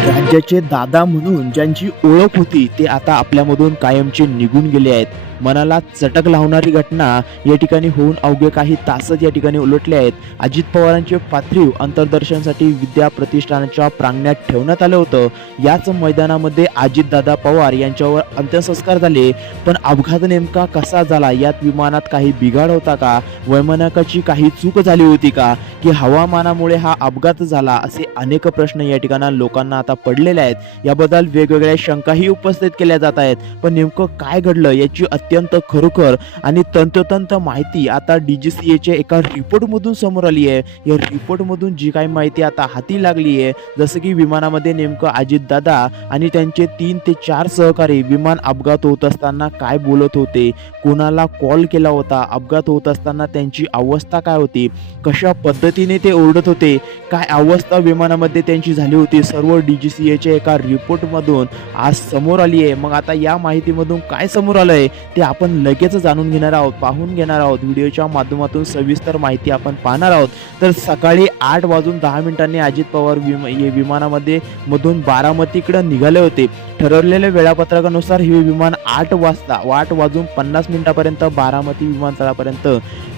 राज्याचे दादा म्हणून ज्यांची ओळख होती ते आता आपल्यामधून कायमचे निघून गेले आहेत. मनाला चटक लावणारी घटना या ठिकाणी होऊन अवघे काही तासच या ठिकाणी उलटले आहेत. अजित पवारांचे पार्थिव अंत्यदर्शनासाठी विद्या प्रतिष्ठानाच्या प्रांगणात ठेवण्यात आलं होतं. याच मैदानामध्ये अजितदादा पवार यांच्यावर अंत्यसंस्कार झाले. पण अपघात नेमका कसा झाला? यात विमानात काही बिघाड होता का? वैमानिकाची काही चूक झाली होती का? की हवामानामुळे हा अपघात झाला? असे अनेक प्रश्न या ठिकाणी लोकांना आता पडलेले आहेत. याबद्दल वेगवेगळ्या शंकाही उपस्थित केल्या जात आहेत. पण नेमकं काय घडलं याची अत्यंत खरोखर आणि तंतोतंत माहिती आता DGCAच्या एका रिपोर्टमधून समोर आली आहे. या रिपोर्टमधून जी काही माहिती आता हाती लागली आहे, जसं की विमानामध्ये नेमकं अजितदादा आणि त्यांचे 3 ते 4 सहकारी विमान अपघात होत असताना काय बोलत होते, कोणाला कॉल केला होता, अपघात होत असताना त्यांची अवस्था काय होती, कशा पद्धतीने ते ओरडत होते, काय अवस्था विमानामध्ये त्यांची झाली होती, सर्व DGCAच्या एका रिपोर्टमधून आज समोर आली आहे. मग आता या माहितीमधून काय समोर आलं आहे ते आपण लगेच जाणून घेणार आहोत, पाहून घेणार आहोत. व्हिडिओच्या माध्यमातून सविस्तर माहिती आपण पाहणार आहोत. तर सकाळी 8:10 अजित पवार विमानामध्ये मधून बारामतीकडे निघाले होते. ठरवलेल्या वेळापत्रकानुसार हे विमान 8:50 पर्यंत बारामती विमानतळापर्यंत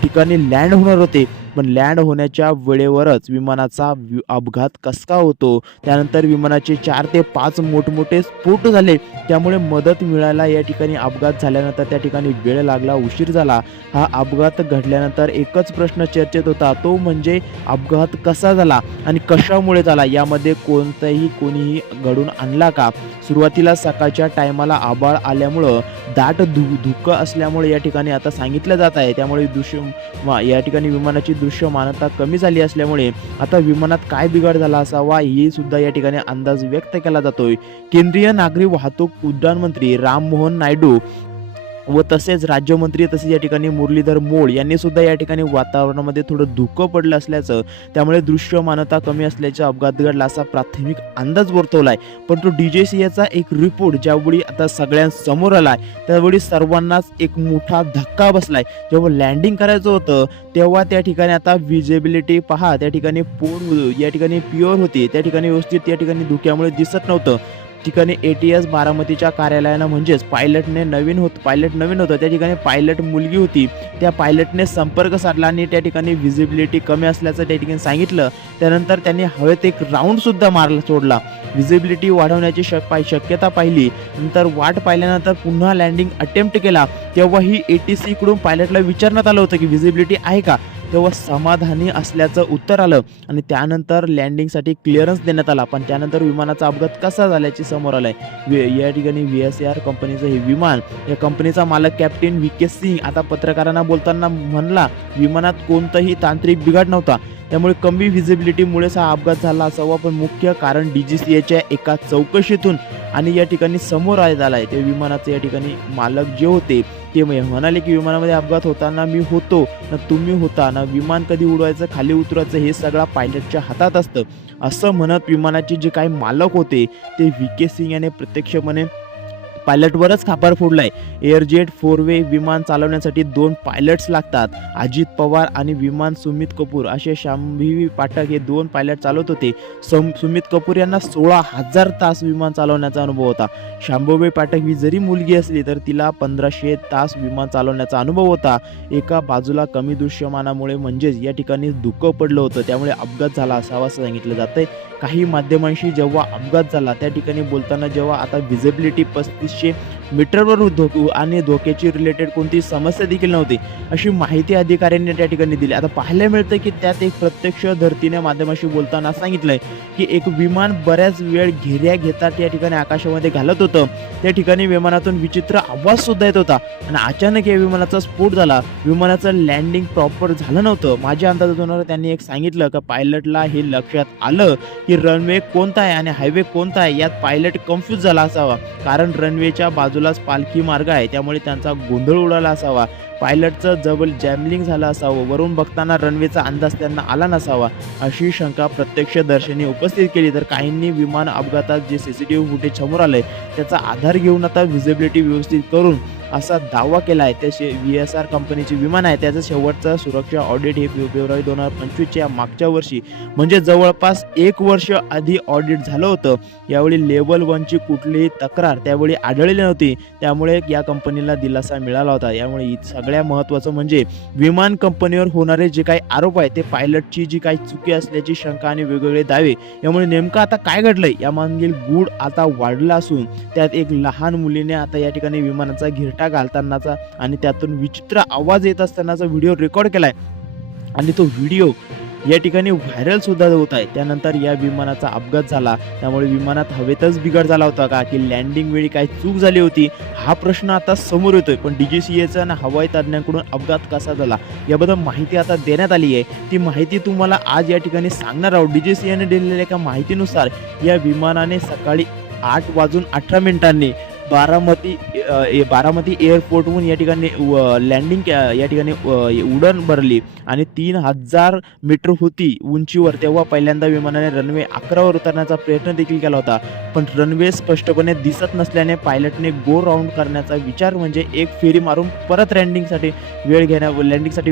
ठिकाणी लँड होणार होते. पण लँड होण्याच्या वेळेवरच विमानाचा अपघात कसा होतो, त्यानंतर विमानाचे 4 ते 5 मोठमोठे स्फोट झाले. त्यामुळे मदत मिळायला या ठिकाणी अपघात झाल्यानंतर त्या ठिकाणी वेळ लागला, उशीर झाला. हा अपघात घडल्यानंतर एकच प्रश्न चर्चेत होता, तो म्हणजे अपघात कसा झाला आणि कशामुळे झाला, यामध्ये कोणीही घडून आणला का? सुरुवातीला सकाळच्या टायमाला आभाळ आल्यामुळं दाट धुकं असल्यामुळे या ठिकाणी आता सांगितलं जात आहे. त्यामुळे या ठिकाणी विमानाची दृश्यमानता कमी झाली असल्यामुळे आता विमानात काय बिघाड झाला असावा ही सुद्धा या ठिकाणी अंदाज व्यक्त केला जातोय. केंद्रीय नागरी वाहतूक उड्डाण मंत्री राममोहन नायडू व तसेच राज्यमंत्री तसेच या ठिकाणी मुरलीधर मोळ यांनी सुद्धा या ठिकाणी वातावरणामध्ये थोडं धुकं पडलं असल्याचं, त्यामुळे दृश्यमानता कमी असल्याचा अपघात घडला असा प्राथमिक अंदाज वर्तवलाय. परंतु DGCAचा एक रिपोर्ट ज्यावेळी आता सगळ्यांसमोर आलाय त्यावेळी सर्वांनाच एक मोठा धक्का बसलाय. जेव्हा लँडिंग करायचं होतं तेव्हा त्या ठिकाणी आता विजिबिलिटी पहा, त्या ठिकाणी या ठिकाणी प्युअर होती, त्या ठिकाणी व्यवस्थित या ठिकाणी धुक्यामुळे दिसत नव्हतं. ठिकाणी ATS बारामतीच्या कार्यालयानं म्हणजेच पायलट नवीन होतं, त्या ठिकाणी पायलट मुलगी होती. त्या पायलटने संपर्क साधला आणि त्या ठिकाणी विजिबिलिटी कमी असल्याचं त्या ठिकाणी सांगितलं. त्यानंतर त्यांनी हवेत एक राऊंड सुद्धा सोडला, विजिबिलिटी वाढवण्याची शक्यता पाहिली. नंतर वाट पाहिल्यानंतर पुन्हा लँडिंग अटेम्प्ट केला. तेव्हा ही ATC कडून पायलटला विचारण्यात आलं होतं की विजिबिलिटी आहे का, तेव्हा समाधानी असल्याचं उत्तर आलं आणि त्यानंतर लँडिंगसाठी क्लिअरन्स देण्यात आला. पण त्यानंतर विमानाचा अपघात कसा झाल्याचे समोर आलाय. या ठिकाणी VSAR कंपनीचं हे विमान, या कंपनीचा मालक कॅप्टन VK सिंग आता पत्रकारांना बोलताना म्हणला विमानात कोणताही तांत्रिक बिघाड नव्हता, त्यामुळे कमी व्हिजिबिलिटीमुळेच हा अपघात झाला असावा. पण मुख्य कारण DGCAच्या एका चौकशीतून आणि या ठिकाणी समोर आलं आहे. ते विमानाचे या ठिकाणी मालक जे होते ते म्हणाले की विमानामध्ये अपघात होताना मी होतो ना तुम्ही होता ना, विमान कधी उडवायचं खाली उतरायचं हे सगळं पायलटच्या हातात असतं, असं म्हणत विमानाचे जे काही मालक होते ते VK सिंग याने प्रत्यक्षपणे पायलटवरच खापर फोडलाय. एअरजेट 4वे विमान चालवण्यासाठी 2 पायलट्स लागतात. अजित पवार आणि विमान सुमित कपूर असे शांभवी पाठक हे 2 पायलट चालवत होते. सुमित कपूर यांना 16,000 तास विमान चालवण्याचा अनुभव होता. शांभवी पाठक ही जरी मुलगी असली तर तिला 1500 तास विमान चालवण्याचा अनुभव होता. एका बाजूला कमी दृश्यमानामुळे म्हणजेच या ठिकाणी धुकं पडलं होतं, त्यामुळे अपघात झाला असावा असं सांगितलं जातंय. काही माध्यमांशी जेव्हा अपघात झाला त्या ठिकाणी बोलताना जेव्हा आता व्हिजिबिलिटी 3500 मीटरवर आणि धोक्याची रिलेटेड कोणती समस्या देखील नव्हती अशी माहिती अधिकाऱ्यांनी त्या ठिकाणी दिली. आता पाहायला मिळतं की त्यात एक प्रत्यक्ष धर्तीने माध्यमाशी बोलताना सांगितलंय की एक विमान बऱ्याच वेळ घेऱ्या घेतात त्या ठिकाणी आकाशामध्ये घालत होतं. त्या ठिकाणी विमानातून विचित्र आवाज सुद्धा येत होता आणि अचानक या विमानाचा स्फोट झाला. विमानाचं लँडिंग प्रॉपर झालं नव्हतं. माझ्या अंदाजानुसार त्यांनी एक सांगितलं की पायलटला हे लक्षात आलं की रनवे कोणता आहे आणि हायवे कोणता आहे, यात पायलट कन्फ्यूज झाला असावा. कारण रनवेच्या बाजूलाच पालखी मार्ग आहे, त्यामुळे त्यांचा गोंधळ उडाला असावा. पायलटचं जॅमलिंग झालं असावं. वरून बघताना रनवेचा अंदाज त्यांना आला नसावा अशी शंका प्रत्यक्षदर्शींनी उपस्थित केली. तर काहींनी विमान अपघातात जे CCTV फुटेज समोर आलंय त्याचा आधार घेऊन आता व्हिजिबिलिटी व्यवस्थित करून असा दावा केला आहे. त्याचे VSR कंपनीचे विमान आहे त्याचं शेवटचं सुरक्षा ऑडिट हे फेब्रुवारी 2025च्या मागच्या वर्षी म्हणजे जवळपास 1 वर्ष आधी ऑडिट झालं होतं. यावेळी लेव्हल 1ची कुठलीही तक्रार त्यावेळी आढळली नव्हती. त्यामुळे या कंपनीला दिलासा मिळाला होता. यामुळे सगळ्यात महत्त्वाचं म्हणजे विमान कंपनीवर होणारे जे काही आरोप आहेत ते पायलटची जी काही चुकी असल्याची शंका आणि वेगवेगळे दावे, यामुळे नेमकं आता काय घडलंय यामागील गूढ आता वाढला असून त्यात एक लहान मुलीने आता या ठिकाणी विमानाचा घिरटा घालतानाचा आणि त्यातून विचित्र आवाज येत असतानाचा व्हिडिओ रेकॉर्ड केलाय आणि तो व्हिडिओ या ठिकाणी व्हायरल सुद्धा होत आहे. त्यानंतर या विमानाचा अपघात झाला. त्यामुळे विमानात हवेतच बिघाड झाला होता का की लँडिंग वेळी काही चूक झाली होती हा प्रश्न आता समोर येतोय. पण DGCAचा आणि हवाई तज्ज्ञांकडून अपघात कसा झाला याबद्दल माहिती आता देण्यात आली आहे. ती माहिती तुम्हाला आज या ठिकाणी सांगणार आहोत. DGCAने दिलेल्या एका माहितीनुसार या विमानाने सकाळी 8:18 बारामती एअरपोर्टहून या ठिकाणी लँडिंग या ठिकाणी उड्डाण भरली आणि 3000 मीटर होती उंचीवर. तेव्हा पहिल्यांदा विमानाने रनवे 11वर उतरण्याचा प्रयत्न देखील केला होता. पण रनवे स्पष्टपणे दिसत नसल्याने पायलटने गो राऊंड करण्याचा विचार म्हणजे एक फेरी मारून परत लँडिंगसाठी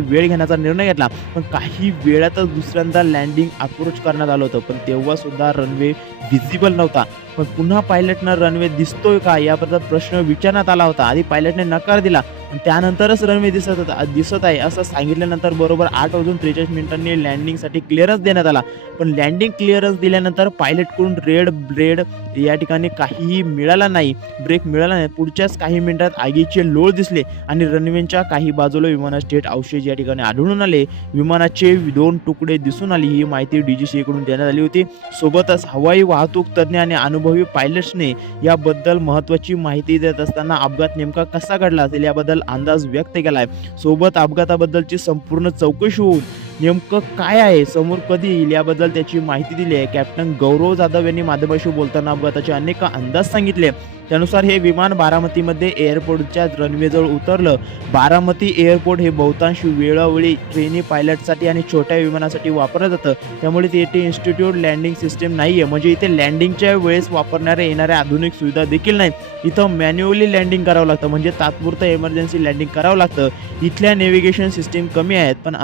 वेळ घेण्याचा निर्णय घेतला. पण काही वेळातच दुसऱ्यांदा लँडिंग अप्रोच करण्यात आलं होतं. पण तेव्हा सुद्धा रनवे व्हिजिबल नव्हता. पण पुन्हा पायलटनं रनवे दिसतोय का याबद्दल प्रश्न विचारण्यात आला होता. आधी पायलटने नकार दिला आणि त्यानंतरच रनवे दिसत आहे असं सांगितल्यानंतर बरोबर 8:43 लँडिंगसाठी क्लिअरन्स देण्यात आला. पण लँडिंग क्लिअरन्स दिल्यानंतर पायलटकडून रेड या ठिकाणी काहीही मिळाला नाही, ब्रेक मिळाला नाही. पुढच्याच काही मिनिटात आगीचे लोळ दिसले आणि रनवेच्या काही बाजूला विमानात थेट अवशेष या ठिकाणी आढळून आले. विमानाचे 2 तुकडे दिसून आली. ही माहिती DGCAकडून देण्यात आली होती. सोबतच हवाई वाहतूक तज्ज्ञ आणि अनुभवी पायलट्सने याबद्दल महत्त्वाची माहिती देत असताना अपघात नेमका कसा घडला असेल याबद्दल अंदाज व्यक्त केलाय. सोबत अपघाताबद्दलची संपूर्ण चौकशी होऊन नेमकं काय आहे समोर कधी येईल याबद्दल त्याची माहिती दिली आहे. कॅप्टन गौरव जाधव यांनी माध्यमांशी बोलताना अपघाताचे अनेक अंदाज सांगितले. त्यानुसार हे विमान बारामतीमध्ये एअरपोर्टच्या रनवेजवळ उतरलं. बारामती एअरपोर्ट हे बहुतांश वेळोवेळी ट्रेनी पायलटसाठी आणि छोट्या विमानासाठी वापरलं जातं. त्यामुळे इथे इन्स्टिट्यूट लँडिंग सिस्टीम नाही आहे. म्हणजे इथे लँडिंगच्या वेळेस येणाऱ्या आधुनिक सुविधा देखील नाही. इथं मॅन्युअली लँडिंग करावं लागतं म्हणजे तात्पुरतं इमर्जन्सी लँडिंग करावं लागतं. इथल्या नेव्हिगेशन सिस्टीम कमी आहेत. पण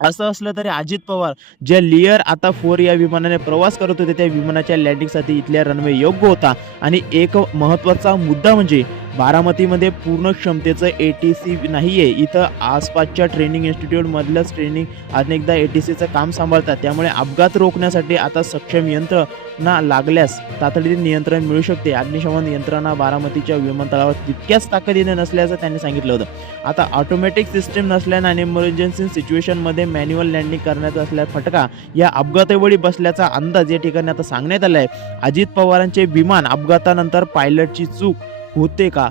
असं असलं तरी अजित पवार ज्या लिअर आता 4 या विमानाने प्रवास करत होते त्या विमानाच्या लँडिंगसाठी इथल्या रनवे योग्य होता. आणि एक महत्त्वाचा मुद्दा म्हणजे बारामतीमध्ये पूर्ण क्षमतेचं ATC नाही आहे. इथं आसपासच्या ट्रेनिंग इन्स्टिट्यूटमधलंच ट्रेनिंग अनेकदा ATCचं काम सांभाळतात. त्यामुळे अपघात रोखण्यासाठी आता सक्षम यंत्रणा लागल्यास तातडीने नियंत्रण मिळू शकते. अग्निशमन यंत्रणा बारामतीच्या विमानतळावर तितक्याच ताकदीने नसल्याचं त्यांनी सांगितलं होतं. आता ऑटोमॅटिक सिस्टीम नसल्याने आणि इमर्जन्सी सिच्युएशनमध्ये मॅन्युअल लँडिंग करण्याचा असल्या फटका या अपघातावेळी बसल्याचा अंदाज या ठिकाणी आता सांगण्यात आला आहे. अजित पवारांचे विमान अपघातानंतर पायलटची चूक होते का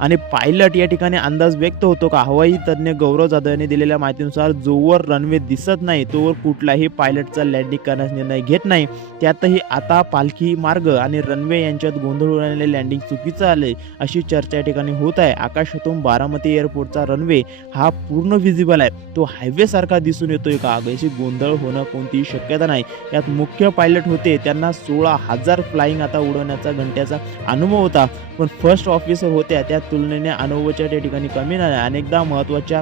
आणि पायलट या ठिकाणी अंदाज व्यक्त होतो का? हवाई तज्ज्ञ गौरव जाधव यांनी दिलेल्या माहितीनुसार जोवर रनवे दिसत नाही तोवर कुठलाही पायलटचा लँडिंग करण्याचा निर्णय घेत नाही. त्यातही आता पालखी मार्ग आणि रनवे यांच्यात गोंधळ उडालेले लँडिंग चुकीचं आले अशी चर्चा या ठिकाणी होत आहे. आकाशातून बारामती एअरपोर्टचा रनवे हा पूर्ण व्हिजिबल आहे. तो हायवे सारखा दिसून येतोय का अशी गोंधळ होणं कोणतीही शक्यता नाही. यात मुख्य पायलट होते त्यांना 16,000 फ्लाइंग आता उडवण्याचा घंट्याचा अनुभव होता. पण फर्स्ट ऑफिसर होत्या त्या तुलनेने अनुभवाच्या त्या ठिकाणी कमी नाही. अनेकदा महत्त्वाच्या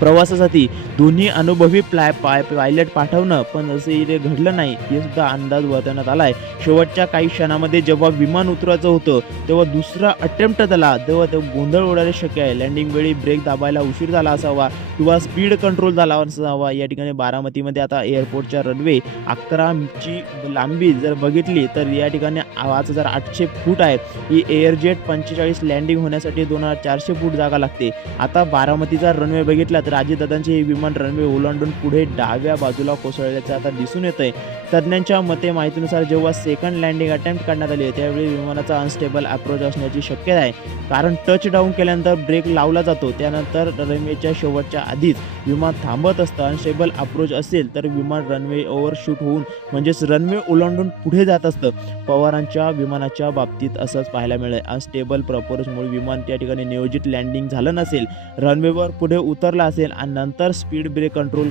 प्रवासासाठी दोन्ही अनुभवी पायलट पाठवणं पण असं इथे घडलं नाही हे सुद्धा अंदाज वर्तवण्यात आला आहे. शेवटच्या काही क्षणामध्ये जेव्हा विमान उतरायचं होतं तेव्हा दुसरा अटेम्प्ट झाला तेव्हा ते गोंधळ उडायला शक्य आहे. लँडिंग वेळी ब्रेक दाबायला उशीर झाला असावा किंवा स्पीड कंट्रोल झाला असावा. या ठिकाणी बारामतीमध्ये आता एअरपोर्टच्या रनवे 11ची लांबी जर बघितली तर या ठिकाणी 5,800 फूट आहे. ही एअरजेट 45 लँडिंग होण्यासाठी 2,400 फूट जागा लागते. आता बारामतीचा रनवे बघितला तर अजितदादांचे हे विमान रनवे ओलांडून पुढे डाव्या बाजूला कोसळल्याचं आता दिसून येतंय. तज्ज्ञांच्या माहितीनुसार जेव्हा सेकंड लँडिंग अटेम्प्ट करण्यात आली त्यावेळी विमानाचा अनस्टेबल अप्रोच असण्याची शक्यता आहे. कारण टच डाऊन केल्यानंतर ब्रेक लावला जातो त्यानंतर रनवेच्या शेवटच्या आधीच विमान थांबत असतं. अनस्टेबल अप्रोच असेल तर विमान रनवे ओव्हरशूट होऊन म्हणजेच रनवे ओलांडून पुढे जात असतं. पवारांच्या विमानाच्या बाबतीत असंच पाहायला मिळेल. अनस्टेबल प्रपोजमुळे विमान त्या ठिकाणी नियोजित लँडिंग झालं नसेल, रनवेवर पुढे उतरला असेल आणि नंतर स्पीड ब्रेक कंट्रोल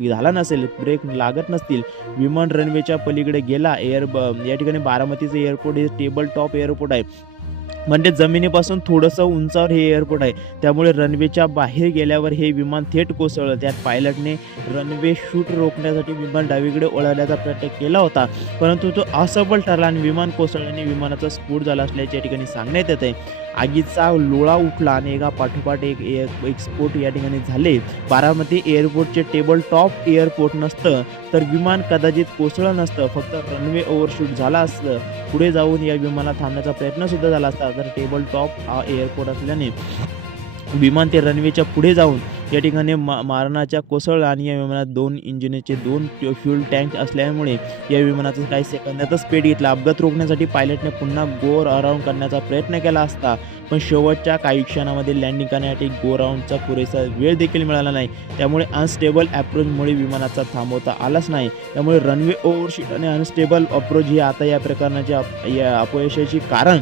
झाला नसेल, ब्रेक लागत नसतील, विमान रनवेच्या पलीकडे गेला. या ठिकाणी बारामतीचं एअरपोर्ट हे टेबल टॉप एअरपोर्ट आहे. म्हणजे जमिनीपासून थोडंसं उंचावर हे एअरपोर्ट आहे, त्यामुळे रनवेच्या बाहेर गेल्यावर हे विमान थेट कोसळलं. त्यात पायलटने रनवे शूट रोखण्यासाठी विमान डावीकडे वळवण्याचा प्रयत्न केला होता, परंतु तो असफल ठरला आणि विमान कोसळल्याने विमानाचा स्फोट झाला असल्याचे या ठिकाणी सांगण्यात येत आहे. आगीचा लोळा उठला आणि एका पाठोपाठ एक स्फोट या ठिकाणी झाले. बारामती एअरपोर्टचे टेबल टॉप एअरपोर्ट नसतं तर विमान कदाचित कोसळलं नसतं, फक्त रनवे ओव्हरशूट झाला असतं. पुढे जाऊन या विमानाला थांबण्याचा प्रयत्न सुद्धा झाला असता, तर टेबल टॉप एअरपोर्ट असल्याने विमान ते रनवेच्या पुढे जाऊन या ठिकाणी मारणाच्या कोसळला आणि या विमानात 2 इंजिनचे 2 फ्यूल टँक असल्यामुळे या विमानाचा काही सेकंदातच पेट घेतला. अपघात रोखण्यासाठी पायलटने पुन्हा गो अराउंड करण्याचा प्रयत्न केला असता, पण शेवटच्या काही क्षणामध्ये लँडिंग करण्यासाठी गो राऊंडचा पुरेसा वेळ देखील मिळाला नाही. त्यामुळे अनस्टेबल अप्रोचमुळे विमानाचा थांबवता आलाच नाही. त्यामुळे रनवे ओव्हरशूट आणि अनस्टेबल अप्रोच ही आता या प्रकरणाच्या अपयशाची कारण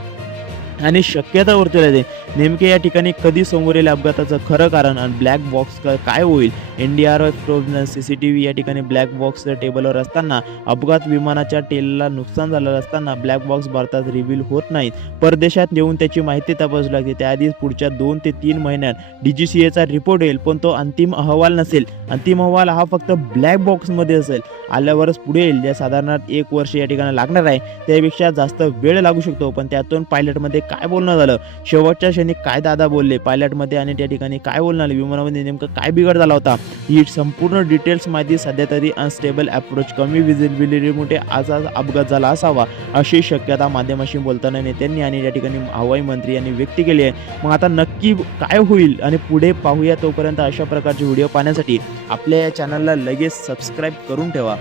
आणि शक्यता वर्तवली जाते. नेमके या ठिकाणी कधी समोर येईल अपघाताचं खरं कारण आणि ब्लॅक बॉक्स काय होईल. NDRF CCTV या ठिकाणी ब्लॅक बॉक्स टेबलवर असताना अपघात विमानाच्या टेलला नुकसान झालेलं असताना ब्लॅक बॉक्स भारतात रिव्हील होत नाहीत. परदेशात नेऊन त्याची माहिती तपासू लागते. त्याआधीच पुढच्या 2 ते 3 महिन्यात DGCAचा रिपोर्ट येईल, पण तो अंतिम अहवाल नसेल. अंतिम अहवाल हा फक्त ब्लॅक बॉक्समध्ये असेल. आल्यावरच पुढे येईल, ज्या साधारणतः 1 वर्ष या ठिकाणी लागणार आहे. त्यापेक्षा जास्त वेळ लागू शकतो. पण त्यातून पायलटमध्ये काय बोलणं झालं, शेवटच्या क्षणी काय दादा बोलले पायलटमध्ये आणि त्या ठिकाणी काय बोलणं आलं, विमानामध्ये नेमकं काय बिघड झाला होता, ही संपूर्ण डिटेल्स माहिती सध्या तरी अनस्टेबल अप्रोच, कमी विजिबिलिटीमुळे आज अपघात झाला असावा अशी शक्यता माध्यमाशी बोलताना नेत्यांनी आणि या ठिकाणी हवाई मंत्री यांनी व्यक्त केली आहे. मग आता नक्की काय होईल आणि पुढे पाहूया. तोपर्यंत अशा प्रकारचे व्हिडिओ पाहण्यासाठी आपल्या या चॅनलला लगेच सबस्क्राईब करून ठेवा.